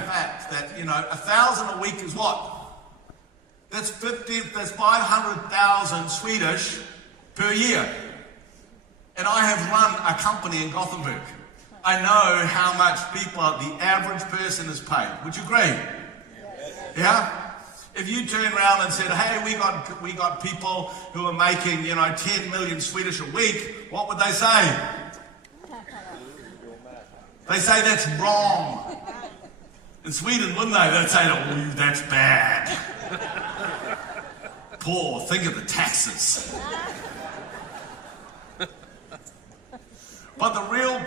fact that, 1,000 a week is what? That's 500,000 Swedish per year. And I have run a company in Gothenburg. I know how much the average person is paid. Would you agree? Yeah? If you turn around and said, hey, we got people who are making, 10 million Swedish a week, what would they say? They say that's wrong. In Sweden, wouldn't they? They'd say, oh, that's bad. Poor, think of the taxes. But the real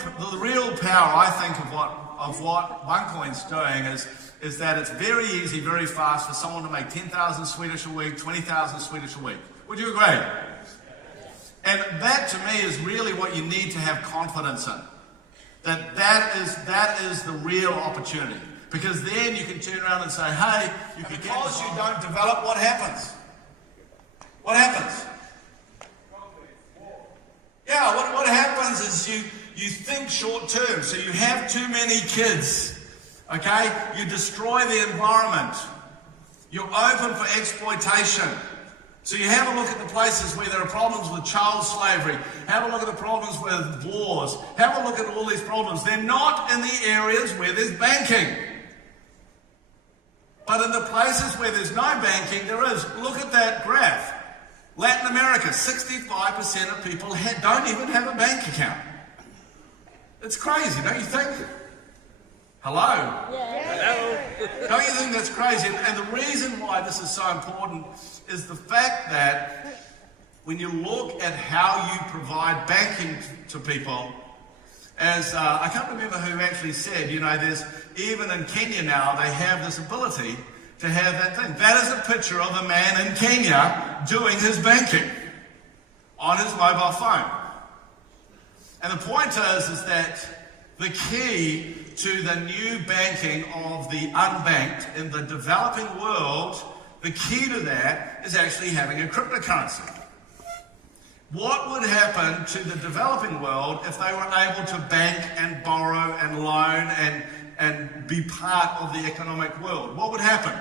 power, I think, of what Onecoin's doing is that it's very easy, very fast for someone to make 10,000 Swedish a week, 20,000 Swedish a week. Would you agree? And that, to me, is really what you need to have confidence in. That is the real opportunity. Because then you can turn around and say, hey, because you don't develop, what happens? What happens? Yeah, what happens is you think short term. So you have too many kids, okay? You destroy the environment. You're open for exploitation. So you have a look at the places where there are problems with child slavery. Have a look at the problems with wars. Have a look at all these problems. They're not in the areas where there's banking. But in the places where there's no banking, there is. Look at that graph. Latin America, 65% of people don't even have a bank account. It's crazy, don't you think? Hello? Yeah. Hello? Don't you think that's crazy? And the reason why this is so important is the fact that when you look at how you provide banking to people, as I can't remember who actually said, there's even in Kenya now, they have this ability to have that thing. That is a picture of a man in Kenya doing his banking on his mobile phone. And the point is that the key to the new banking of the unbanked in the developing world, the key to that is actually having a cryptocurrency. What would happen to the developing world if they were able to bank and borrow and loan and be part of the economic world? What would happen?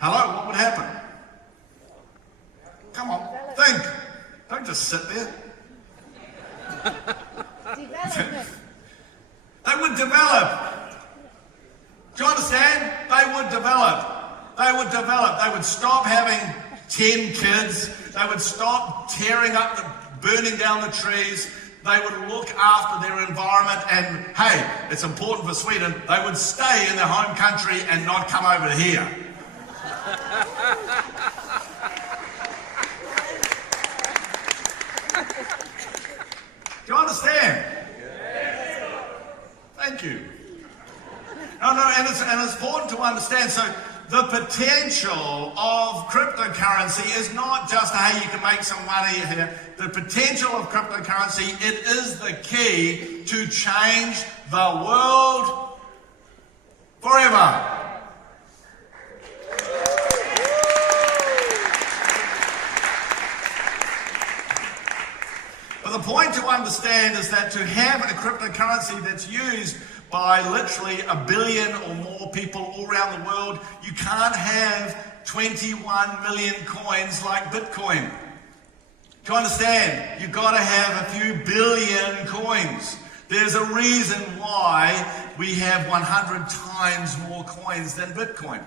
Hello, what would happen? Come on, think. Don't just sit there. Development. They would develop. Do you understand? They would develop. They would develop. They would stop having 10 kids. They would stop burning down the trees. They would look after their environment, and hey, it's important for Sweden, they would stay in their home country and not come over here. Do you understand? Thank you. No, and it's important to understand. So the potential of cryptocurrency is not just, hey, you can make some money here. The potential of cryptocurrency, it is the key to change the world forever. But the point to understand is that to have a cryptocurrency that's used by literally 1 billion or more people all around the world, you can't have 21 million coins like Bitcoin. Do you understand? You've got to have a few billion coins. There's a reason why we have 100 times more coins than Bitcoin.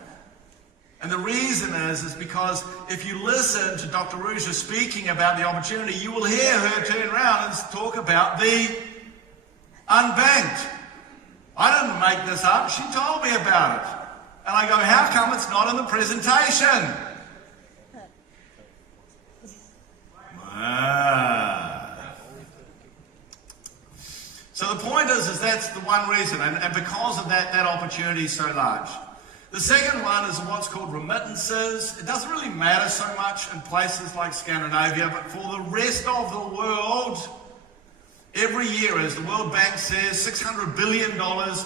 And the reason is because if you listen to Dr. Ruja speaking about the opportunity, you will hear her turn around and talk about the unbanked. I didn't make this up. She told me about it. And I go, how come it's not in the presentation? So the point is that's the one reason. And because of that opportunity is so large. The second one is what's called remittances. It doesn't really matter so much in places like Scandinavia, but for the rest of the world, every year, as the World Bank says, $600 billion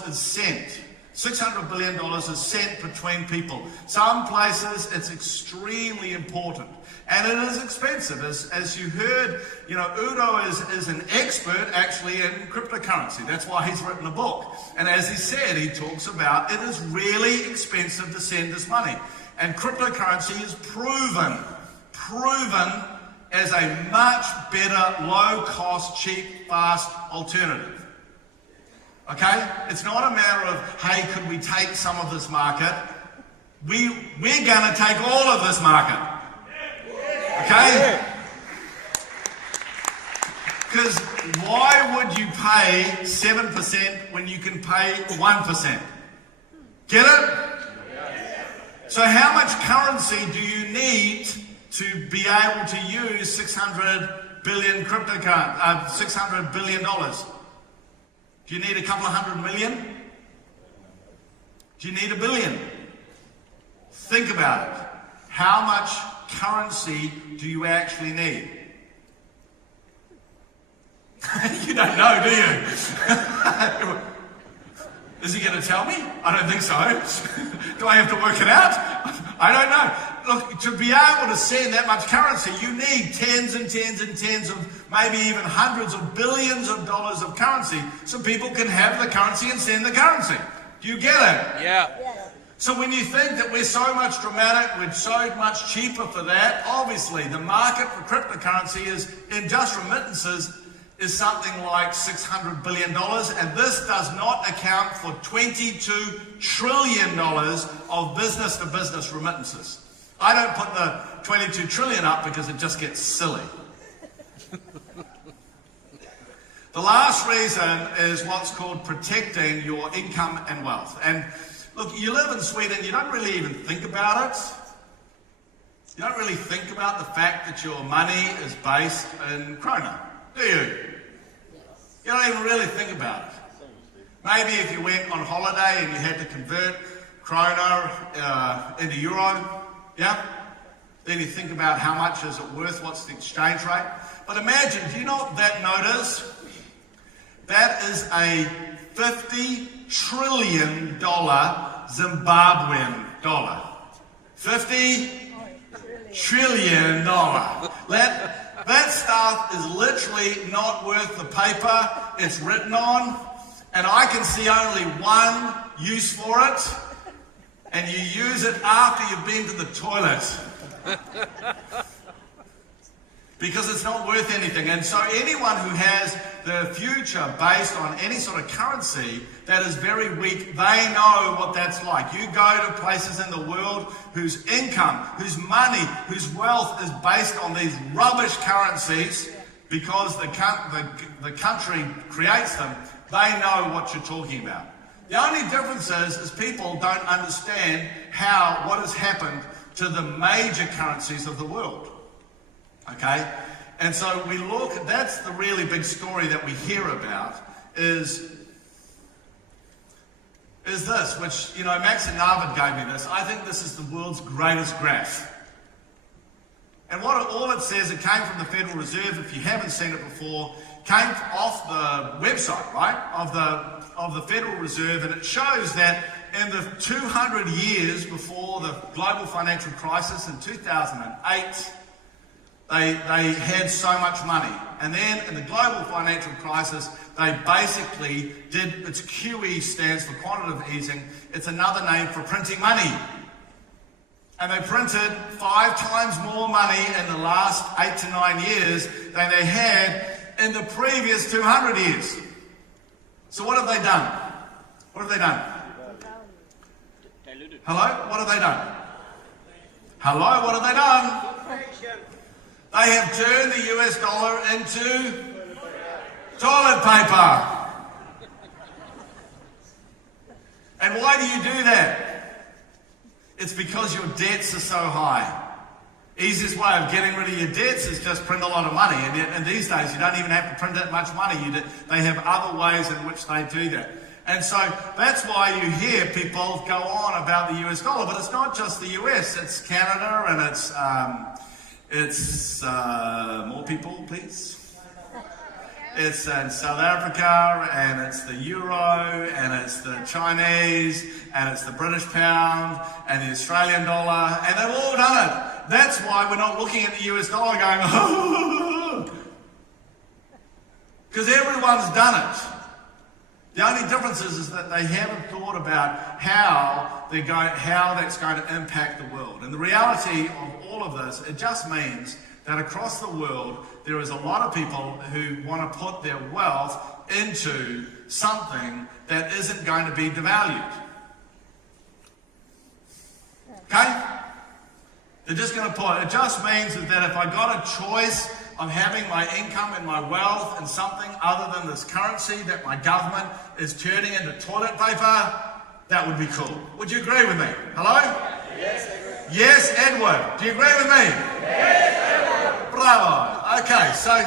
is sent $600 billion is sent between people. Some places it's extremely important. And it is expensive. As you heard, Udo is an expert actually in cryptocurrency. That's why he's written a book. And as he said, he talks about it is really expensive to send this money. And cryptocurrency is proven as a much better, low-cost, cheap, fast alternative. Okay? It's not a matter of, hey, could we take some of this market? We're going to take all of this market. Okay? Because why would you pay 7% when you can pay 1%? Get it? So how much currency do you need to be able to use $600 billion $600 billion? Do you need a couple of 100 million? Do you need $1 billion? Think about it. How much currency do you actually need? You don't know, do you? Is he going to tell me? I don't think so. Do I have to work it out? I don't know. Look, to be able to send that much currency, you need tens and tens and tens of, maybe even hundreds of billions of dollars of currency so people can have the currency and send the currency. Do you get it? Yeah. So when you think that we're so much dramatic, we're so much cheaper for that, obviously the market for cryptocurrency is, in just remittances, is something like $600 billion, and this does not account for $22 trillion of business-to-business remittances. I don't put the 22 trillion up because it just gets silly. The last reason is what's called protecting your income and wealth. And look, you live in Sweden, you don't really even think about it. You don't really think about the fact that your money is based in krona, do you? You don't even really think about it. Maybe if you went on holiday and you had to convert krona into euro, yeah? Then you think about how much is it worth, what's the exchange rate. But imagine, do you know what that note is? That is a $50 trillion Zimbabwean dollar. $50 trillion. That stuff is literally not worth the paper it's written on, and I can see only one use for it, and you use it after you've been to the toilet. Because it's not worth anything. And so anyone who has the future based on any sort of currency that is very weak, they know what that's like. You go to places in the world whose income, whose money, whose wealth is based on these rubbish currencies because the country creates them, they know what you're talking about. The only difference is people don't understand what has happened to the major currencies of the world. Okay? And so we look, that's the really big story that we hear about, is this, which, Max and Narvid gave me this. I think this is the world's greatest graph. And all it says, it came from the Federal Reserve, if you haven't seen it before, came off the website, right, of the Federal Reserve, and it shows that in the 200 years before the global financial crisis in 2008, they had so much money. And then in the global financial crisis, they basically did, it's QE stands for quantitative easing. It's another name for printing money. And they printed 5 times more money in the last 8 to 9 years than they had in the previous 200 years. So what have they done? What have they done? Hello? What have they done? Hello? What have they done? They have turned the US dollar into toilet paper. And why do you do that? It's because your debts are so high. Easiest way of getting rid of your debts is just print a lot of money. And these days, you don't even have to print that much money. They have other ways in which they do that. And so that's why you hear people go on about the US dollar. But it's not just the US. It's Canada and it's more people, please. It's in South Africa, and it's the euro, and it's the Chinese, and it's the British pound, and the Australian dollar, and they've all done it. That's why we're not looking at the US dollar going, because everyone's done it. The only difference is that they haven't thought about how that's going to impact the world. And the reality of all of this, it just means that across the world, there is a lot of people who want to put their wealth into something that isn't going to be devalued. Okay? They're just going to put, it just means that if I got a choice of having my income and my wealth in something other than this currency that my government is turning into toilet paper, that would be cool. Would you agree with me? Hello? Yes, I agree. Yes, Edward. Do you agree with me? Yes, Edward. Bravo. Okay, so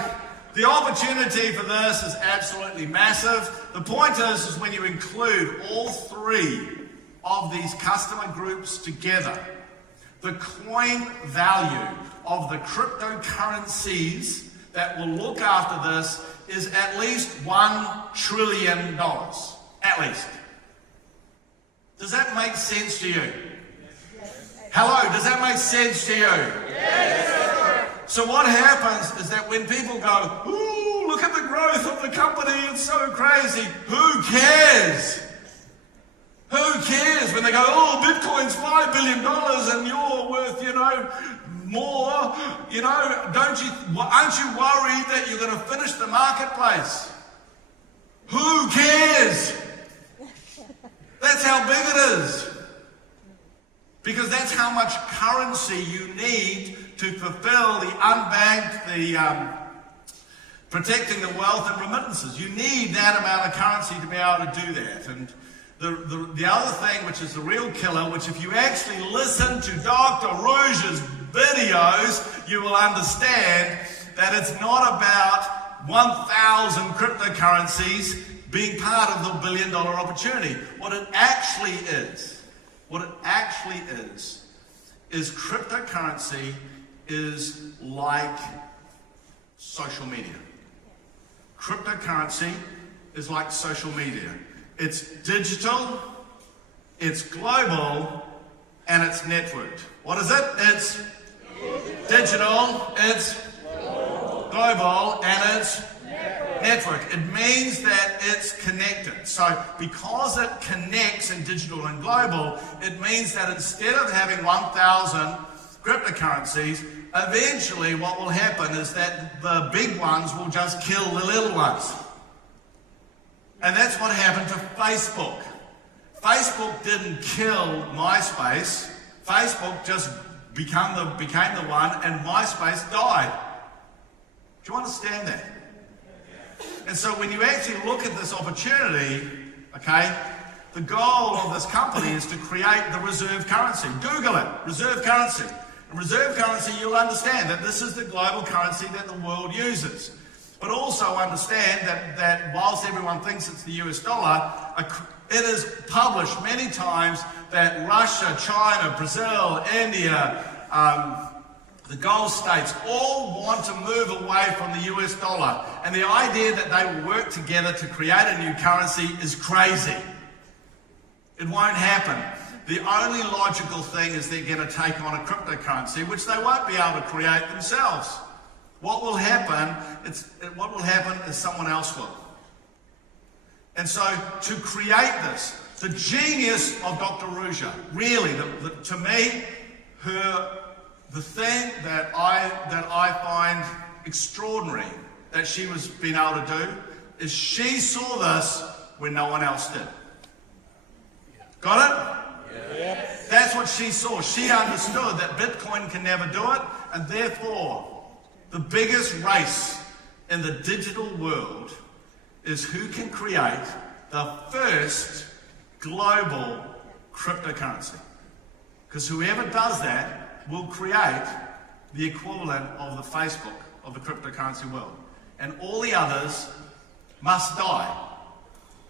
the opportunity for this is absolutely massive. The point is when you include all three of these customer groups together, the coin value of the cryptocurrencies that will look after this is at least $1 trillion. At least. Does that make sense to you? Hello, does that make sense to you? Yes. So what happens is that when people go, ooh, look at the growth of the company, it's so crazy. Who cares? Who cares when they go, oh, Bitcoin's $5 billion and you're worth, more, aren't you worried that you're going to finish the marketplace? Who cares? That's how big it is. Because that's how much currency you need to fulfill the unbanked, the protecting the wealth and remittances. You need that amount of currency to be able to do that. And the other thing, which is the real killer, which if you actually listen to Dr. Rouge's videos, you will understand that it's not about 1,000 cryptocurrencies being part of the $1 billion opportunity. What it actually is cryptocurrency is like social media. Cryptocurrency is like social media. It's digital, it's global, and it's networked. What is it? It's digital, it's global, and it's network. It means that it's connected. So because it connects in digital and global, it means that instead of having 1,000 cryptocurrencies, eventually what will happen is that the big ones will just kill the little ones. And that's what happened to Facebook. Facebook didn't kill MySpace. Facebook just became the one, and MySpace died. Do you understand that? And so when you actually look at this opportunity, okay, the goal of this company is to create the reserve currency. Google it, reserve currency. And reserve currency, you'll understand that this is the global currency that the world uses. But also understand that whilst everyone thinks it's the US dollar, it is published many times that Russia, China, Brazil, India, the Gulf states all want to move away from the US dollar. And the idea that they will work together to create a new currency is crazy. It won't happen. The only logical thing is they're going to take on a cryptocurrency, which they won't be able to create themselves. What will happen is someone else will. And so to create this, the genius of Dr. Rouge, really, to me, the thing that I find extraordinary that she was being able to do is she saw this when no one else did. Got it? Yes. That's what she saw. She understood that Bitcoin can never do it, and therefore the biggest race in the digital world is who can create the first global cryptocurrency. Because whoever does that will create the equivalent of the Facebook of the cryptocurrency world. And all the others must die.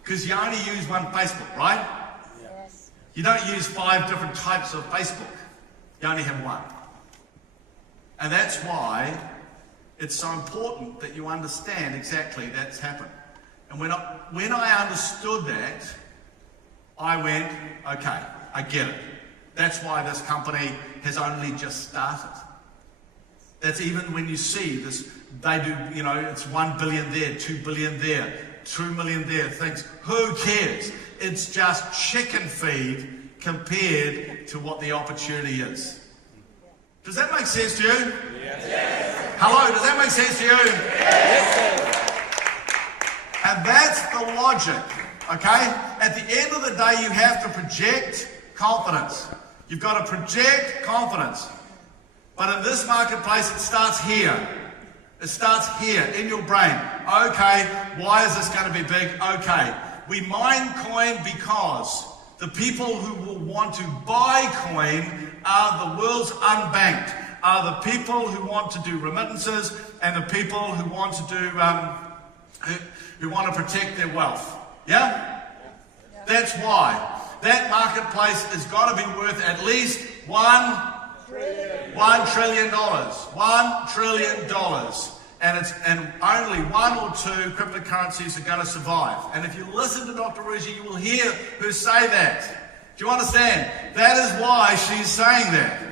Because you only use one Facebook, right? Yes. You don't use 5 different types of Facebook. You only have one. And that's why it's so important that you understand exactly that's happened. And when I understood that, I went, okay, I get it. That's why this company has only just started. That's even when you see this, they do, it's 1 billion there, 2 billion there, 2 million there, things. Who cares? It's just chicken feed compared to what the opportunity is. Does that make sense to you? Yes. Hello, does that make sense to you? Yes. And that's the logic, okay? At the end of the day, you have to project confidence. You've got to project confidence. But in this marketplace, it starts here. It starts here in your brain. Okay, why is this going to be big? Okay, we mine coin because the people who will want to buy coin are the world's unbanked, are the people who want to do remittances and the people who want to do, who want to protect their wealth. Yeah? That's why. That marketplace has got to be worth at least $1 trillion. $1 trillion. And only one or two cryptocurrencies are going to survive. And if you listen to Dr. Ruji, you will hear her say that. Do you understand? That is why she's saying that.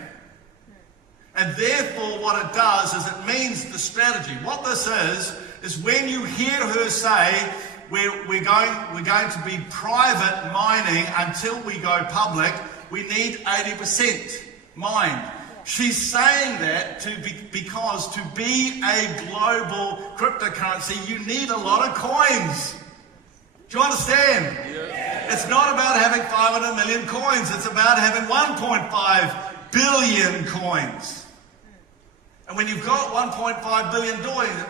And therefore what it does is it means the strategy. What this is when you hear her say, we're going to be private mining until we go public, we need 80% mined. She's saying that because to be a global cryptocurrency, you need a lot of coins. Do you understand? Yes. It's not about having 500 million coins. It's about having 1.5 billion coins. And when you've got 1.5 billion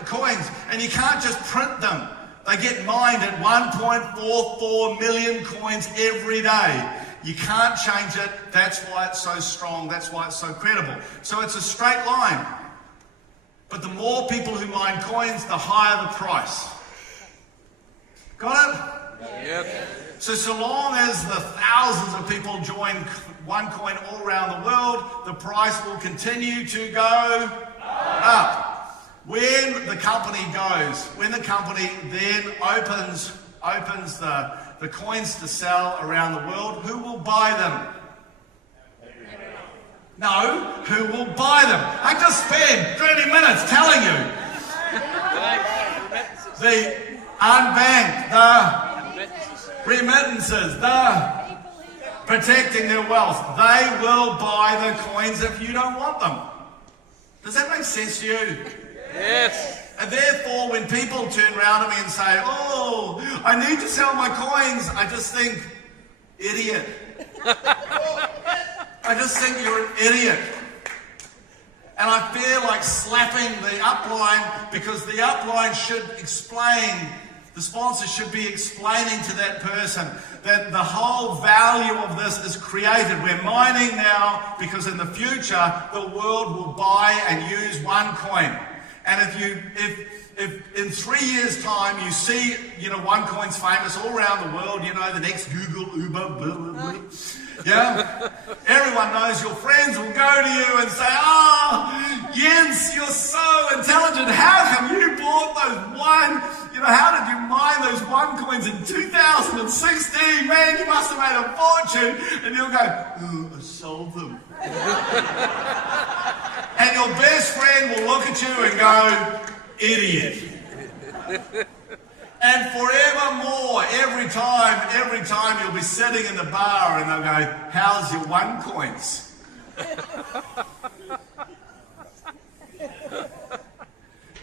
coins, and you can't just print them, they get mined at 1.44 million coins every day. You can't change it. That's why it's so strong. That's why it's so credible. So it's a straight line. But the more people who mine coins, the higher the price. Got it? Yep. So long as the thousands of people join Onecoin all around the world, the price will continue to go up. When the company then opens the coins to sell around the world, who will buy them? No, who will buy them? I just spent 30 minutes telling you. The unbanked, the remittances, the protecting their wealth, they will buy the coins if you don't want them. Does that make sense to you? Yes. And therefore, when people turn around to me and say, oh, I need to sell my coins, I just think, idiot. I just think you're an idiot. And I feel like slapping the upline because the upline should explain, the sponsor should be explaining to that person that the whole value of this is created. We're mining now because in the future, the world will buy and use Onecoin. And if in 3 years' time you see, Onecoin's famous all around the world, the next Google, Uber, blah, blah, blah. Yeah? Everyone knows your friends will go to you and say, oh, Jens, you're so intelligent. How come you bought how did you mine those Onecoins in 2016? Man, you must have made a fortune. And you'll go, oh, I sold them. And your best friend will look at you and go, idiot. And forevermore, every time you'll be sitting in the bar and they'll go, how's your Onecoins?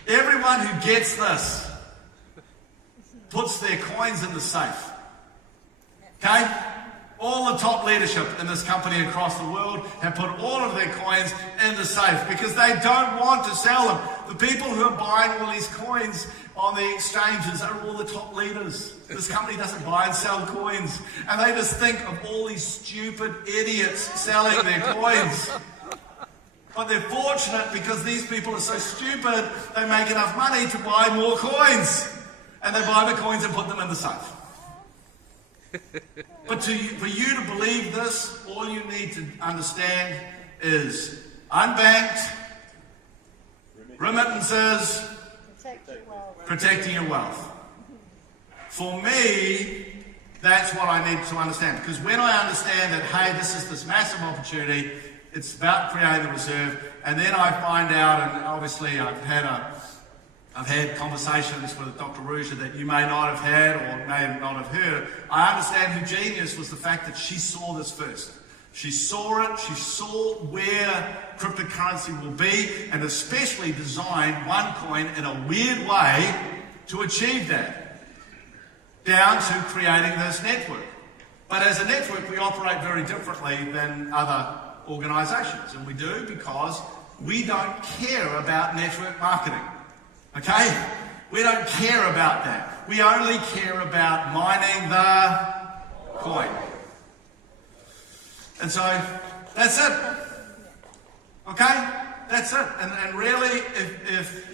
Everyone who gets this puts their coins in the safe. Okay? All the top leadership in this company across the world have put all of their coins in the safe because they don't want to sell them. The people who are buying all these coins on the exchanges are all the top leaders. This company doesn't buy and sell coins. And they just think of all these stupid idiots selling their coins. But they're fortunate because these people are so stupid, they make enough money to buy more coins. And they buy the coins and put them in the safe. But for you to believe this, all you need to understand is unbanked, Remittances, Protect your wealth. protecting your wealth. For me, that's what I need to understand. Because when I understand that, hey, this is this massive opportunity, it's about creating the reserve, and then I find out, and obviously I've had conversations with Dr. Ruja that you may not have had or may not have heard. I understand her genius was the fact that she saw this first. She saw it, she saw where cryptocurrency will be, and especially designed Onecoin in a weird way to achieve that, down to creating this network. But as a network, we operate very differently than other organizations, and we do because we don't care about network marketing. Okay? We don't care about that. We only care about mining the coin. And so, that's it. Okay? That's it. And really, if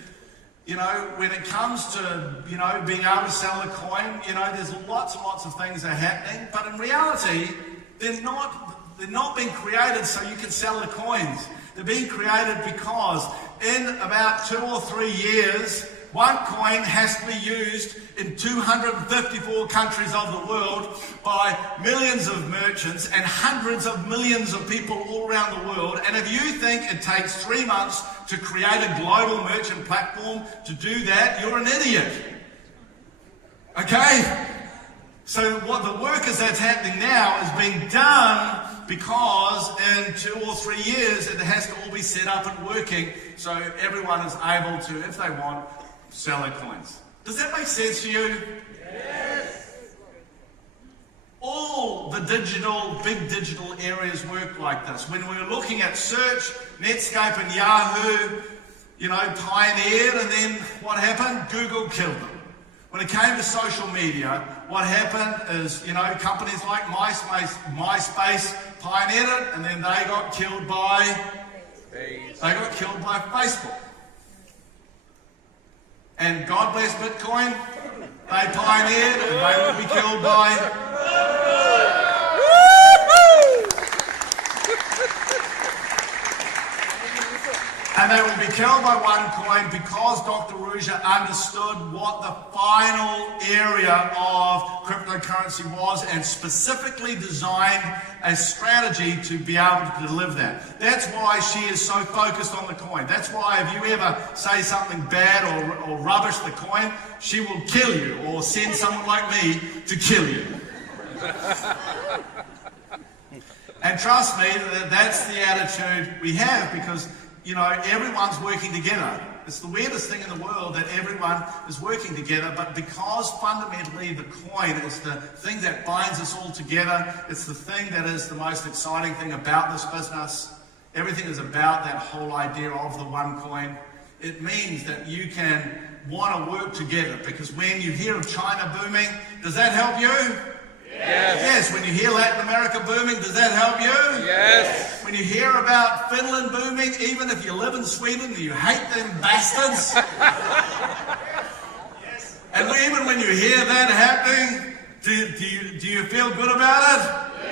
when it comes to, being able to sell a coin, there's lots and lots of things that are happening, but in reality, they're not being created so you can sell the coins. They're being created because in about 2 or 3 years, Onecoin has to be used in 254 countries of the world by millions of merchants and hundreds of millions of people all around the world. And if you think it takes 3 months to create a global merchant platform to do that, you're an idiot. Okay? So what the work is that's happening now is being done because in 2 or 3 years it has to all be set up and working so everyone is able to, if they want, sell their coins. Does that make sense to you? Yes. All the big digital areas work like this. When we were looking at search, Netscape and Yahoo, pioneered, and then what happened? Google killed them. When it came to social media, what happened is, companies like MySpace pioneered it, and then they got killed by Facebook. And God bless Bitcoin, they pioneered, and they will be killed by... And they will be killed by Onecoin because Dr. Ruja understood what the final area of cryptocurrency was and specifically designed a strategy to be able to deliver that. That's why she is so focused on the coin. That's why if you ever say something bad or rubbish the coin, she will kill you or send someone like me to kill you. And trust me, that's the attitude we have because everyone's working together. It's the weirdest thing in the world that everyone is working together, but because fundamentally the coin is the thing that binds us all together, it's the thing that is the most exciting thing about this business. Everything is about that whole idea of the one coin. It means that you can want to work together because when you hear of China booming, does that help you? Yes. Yes. When you hear Latin America booming, does that help you? Yes. When you hear about Finland booming, even if you live in Sweden and you hate them bastards. Yes. And even when you hear that happening, do you feel good about it?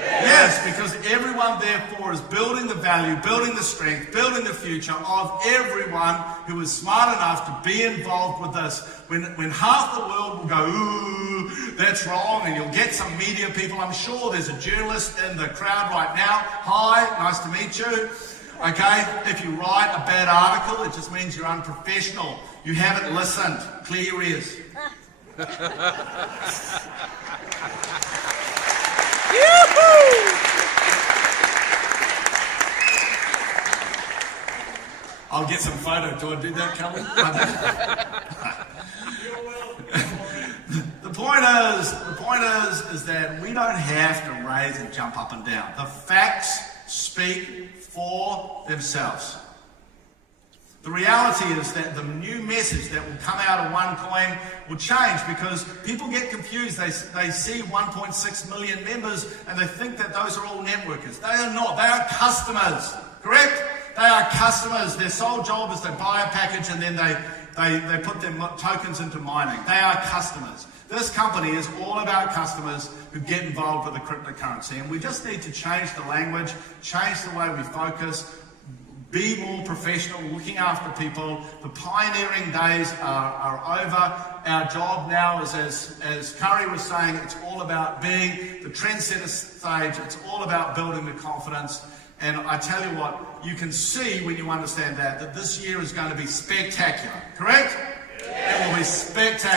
Yes, because everyone therefore is building the value, building the strength, building the future of everyone who is smart enough to be involved with this. When half the world will go, ooh, that's wrong, and you'll get some media people. I'm sure there's a journalist in the crowd right now. Hi, nice to meet you. Okay, if you write a bad article, it just means you're unprofessional. You haven't listened. Clear your ears. I'll get some photo. Do I do that, Cullen? The point is that we don't have to raise and jump up and down. The facts speak for themselves. The reality is that the new message that will come out of Onecoin will change because people get confused. They see 1.6 million members and they think that those are all networkers. They are not. They are customers. Correct? They are customers. Their sole job is to buy a package and then they put their tokens into mining. They are customers. This company is all about customers who get involved with the cryptocurrency. And we just need to change the language, change the way we focus, Be more professional, looking after people. The pioneering days are over. Our job now is, as Curry was saying, it's all about being the trendsetter stage. It's all about building the confidence. And I tell you what, you can see when you understand that this year is going to be spectacular. Correct? It will be spectacular.